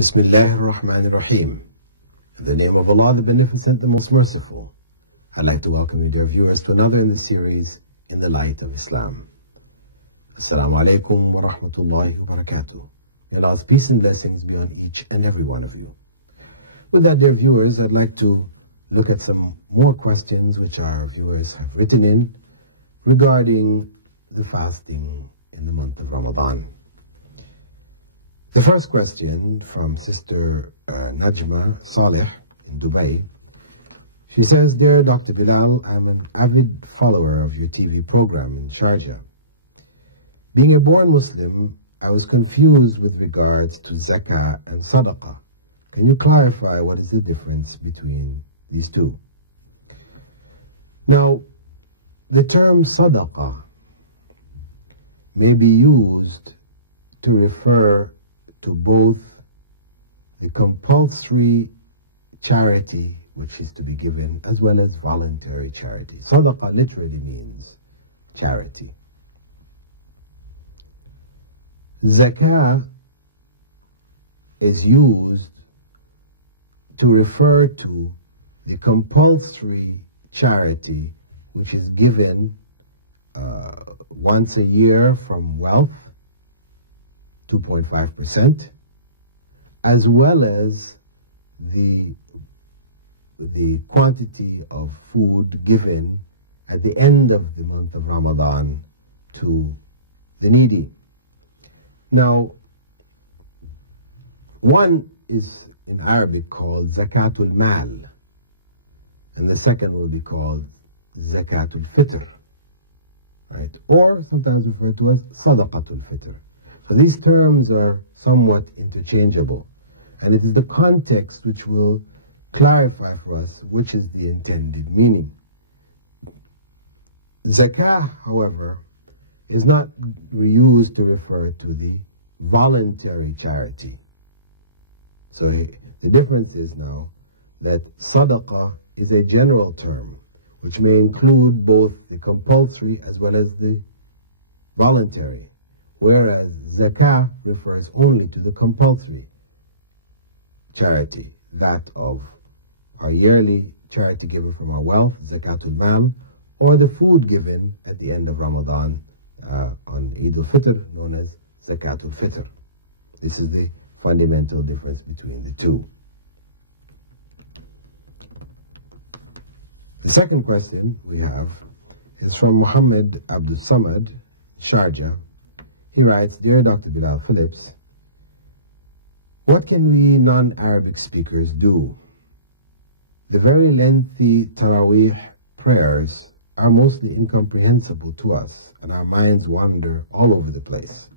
Bismillah ar-Rahman ar-Rahim. In the name of Allah, the Beneficent, the Most Merciful. I'd like to welcome you, dear viewers, to another in the series, In the Light of Islam. Assalamu alaikum wa rahmatullahi wa barakatuh. May Allah's peace and blessings be on each and every one of you. With that, dear viewers, I'd like to look at some more questions which our viewers have written in regarding the fasting in the month of Ramadan. The first question from Sister Najma Saleh in Dubai. She says, Dear Dr. Bilal, I'm an avid follower of your TV program in Sharjah. Being a born Muslim, I was confused with regards to zakah and sadaqah. Can you clarify what is the difference between these two? Now, the term sadaqah may be used to refer to both the compulsory charity, which is to be given, as well as voluntary charity. Sadaqah literally means charity. Zakah is used to refer to the compulsory charity, which is given once a year from wealth, 2.5%, as well as the quantity of food given at the end of the month of Ramadan to the needy. Now, one is in Arabic called Zakatul Mal, and the second will be called Zakatul Fitr, right? Or sometimes referred to as Sadaqatul Fitr. So these terms are somewhat interchangeable, and it is the context which will clarify for us which is the intended meaning. Zakah, however, is not used to refer to the voluntary charity. So the difference is now that sadaqah is a general term which may include both the compulsory as well as the voluntary, whereas zakah refers only to the compulsory charity, that of our yearly charity given from our wealth, zakatul mal, or the food given at the end of Ramadan on Eid al-Fitr, known as zakatul fitr. This is the fundamental difference between the two. The second question we have is from Muhammad Abdul Samad, Sharjah. He writes, Dear Dr. Bilal Phillips, what can we non-Arabic speakers do? The very lengthy Taraweeh prayers are mostly incomprehensible to us, and our minds wander all over the place.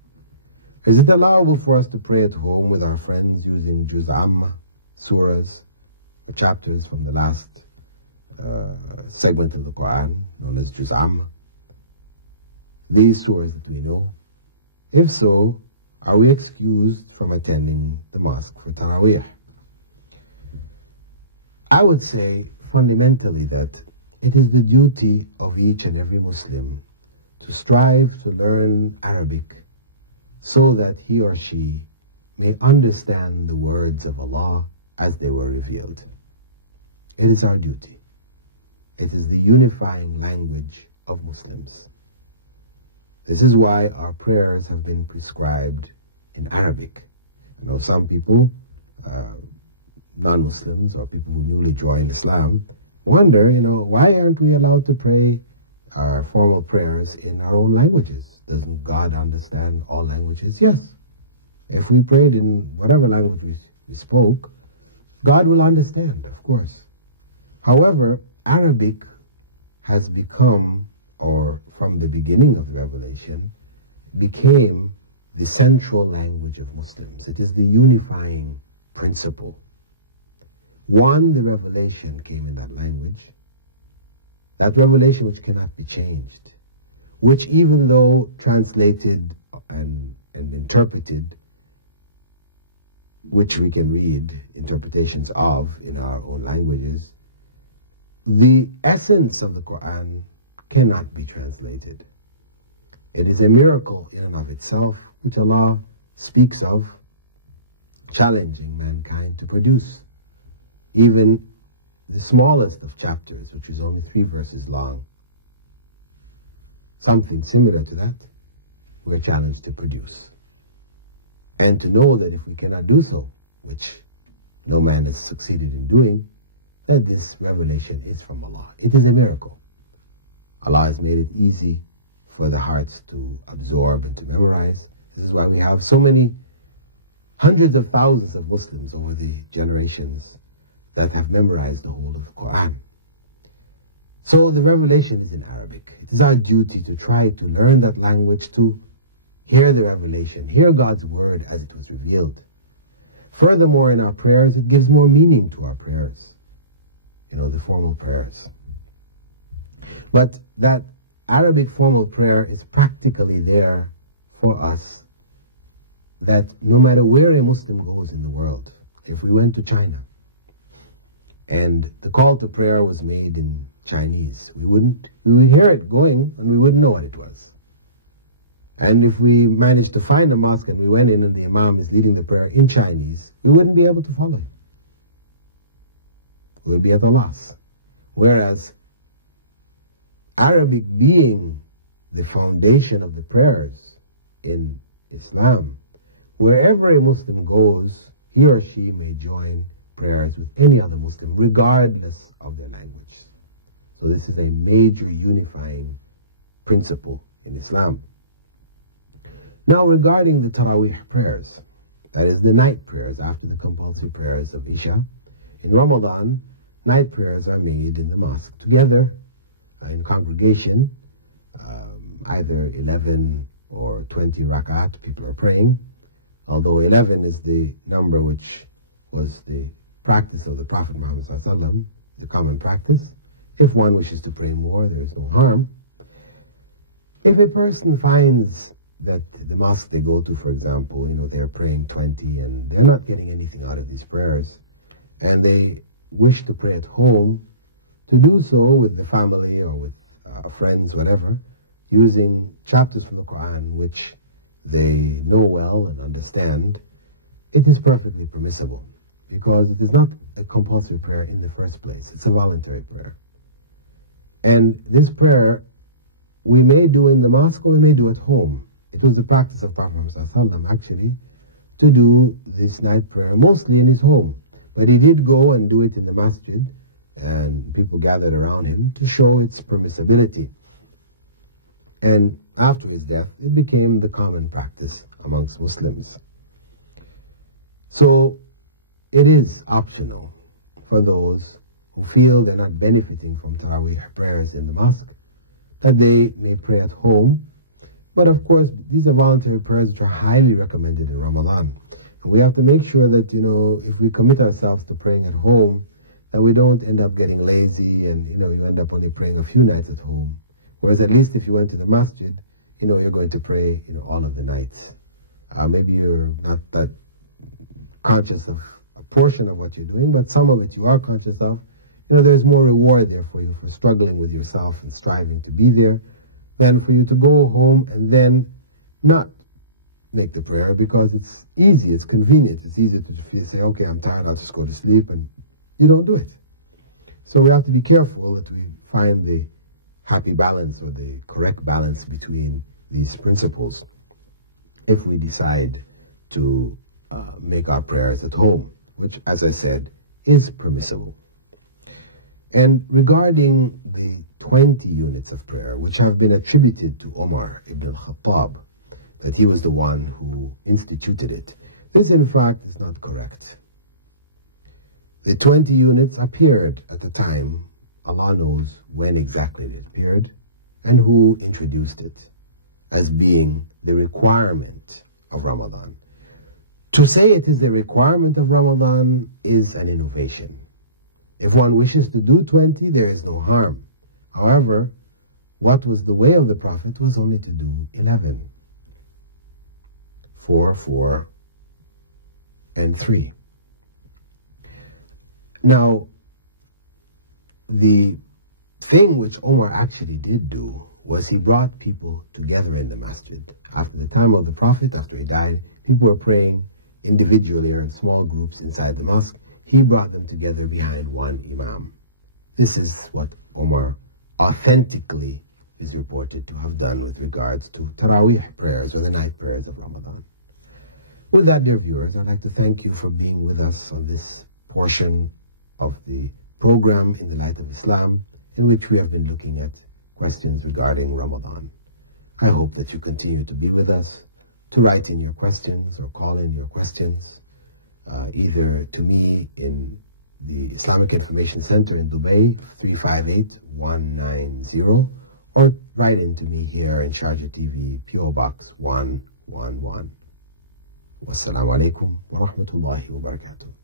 Is it allowable for us to pray at home with our friends using Juz Amma, surahs, the chapters from the last segment of the Quran, known as Juz Amma? These surahs that we know. If so, are we excused from attending the mosque for Taraweeh? I would say fundamentally that it is the duty of each and every Muslim to strive to learn Arabic so that he or she may understand the words of Allah as they were revealed. It is our duty. It is the unifying language of Muslims. This is why our prayers have been prescribed in Arabic. You know, some people, non-Muslims or people who newly joined Islam, wonder, why aren't we allowed to pray our formal prayers in our own languages? Doesn't God understand all languages? Yes. If we prayed in whatever language we spoke, God will understand, of course. However, Arabic has become, or from the beginning of the revelation, became the central language of Muslims. It is the unifying principle. One, the revelation came in that language. That revelation which cannot be changed, which even though translated and interpreted, which we can read interpretations of in our own languages, the essence of the Quran cannot be translated. It is a miracle in and of itself, which Allah speaks of challenging mankind to produce. Even the smallest of chapters, which is only 3 verses long, something similar to that, we're challenged to produce. And to know that if we cannot do so, which no man has succeeded in doing, that this revelation is from Allah. It is a miracle. Allah has made it easy for the hearts to absorb and to memorize. This is why we have so many hundreds of thousands of Muslims over the generations that have memorized the whole of the Quran. So the revelation is in Arabic. It is our duty to try to learn that language, to hear the revelation, hear God's word as it was revealed. Furthermore, in our prayers, it gives more meaning to our prayers, the formal prayers. But that Arabic formal prayer is practically there for us, that no matter where a Muslim goes in the world, if we went to China and the call to prayer was made in Chinese, we would hear it going and we wouldn't know what it was. And if we managed to find a mosque and we went in and the Imam is leading the prayer in Chinese, we wouldn't be able to follow him. We would be at a loss. Whereas Arabic being the foundation of the prayers in Islam, wherever a Muslim goes, he or she may join prayers with any other Muslim, regardless of their language. So this is a major unifying principle in Islam. Now regarding the Taraweeh prayers, that is the night prayers after the compulsory prayers of Isha, in Ramadan, night prayers are made in the mosque together in congregation, either 11 or 20 rakat people are praying, although 11 is the number which was the practice of the Prophet Muhammad ﷺ, the common practice. If one wishes to pray more, there is no harm. If a person finds that the mosque they go to, for example, they're praying 20 and they're not getting anything out of these prayers, and they wish to pray at home, to do so with the family or with friends, whatever, using chapters from the Quran which they know well and understand, it is perfectly permissible, because it is not a compulsory prayer in the first place. It's a voluntary prayer. And this prayer we may do in the mosque or we may do at home. It was the practice of Prophet Muhammad actually to do this night prayer mostly in his home. But he did go and do it in the masjid, and people gathered around him to show its permissibility. And after his death, it became the common practice amongst Muslims. So it is optional for those who feel they're not benefiting from Taraweeh prayers in the mosque, that they may pray at home. But of course, these are voluntary prayers which are highly recommended in Ramadan. And we have to make sure that, if we commit ourselves to praying at home, that we don't end up getting lazy and, you end up only praying a few nights at home. Whereas at least if you went to the masjid, you're going to pray, all of the nights. Maybe you're not that conscious of a portion of what you're doing, but some of it you are conscious of. There's more reward there for you for struggling with yourself and striving to be there than for you to go home and then not make the prayer, because it's easy, it's convenient, it's easy to say, okay, I'm tired, I'll just go to sleep, and you don't do it. So we have to be careful that we find the happy balance or the correct balance between these principles if we decide to make our prayers at home, which, as I said, is permissible. And regarding the 20 units of prayer, which have been attributed to Umar ibn al-Khattab, that he was the one who instituted it, this in fact is not correct. The 20 units appeared at the time, Allah knows when exactly it appeared, and who introduced it as being the requirement of Ramadan. To say it is the requirement of Ramadan is an innovation. If one wishes to do 20, there is no harm. However, what was the way of the Prophet was only to do 11. 4, 4, and 3. Now, the thing which Umar actually did do was he brought people together in the masjid. After the time of the Prophet, after he died, people were praying individually or in small groups inside the mosque. He brought them together behind one imam. This is what Omar authentically is reported to have done with regards to Taraweeh prayers, or the night prayers of Ramadan. With that, dear viewers, I'd like to thank you for being with us on this portion of the program In the Light of Islam, in which we have been looking at questions regarding Ramadan. I hope that you continue to be with us, to write in your questions or call in your questions, either to me in the Islamic Information Center in Dubai, 358-190, or write in to me here in Sharjah TV, PO Box 111. Wassalamu alaikum wa rahmatullahi wa barakatuh.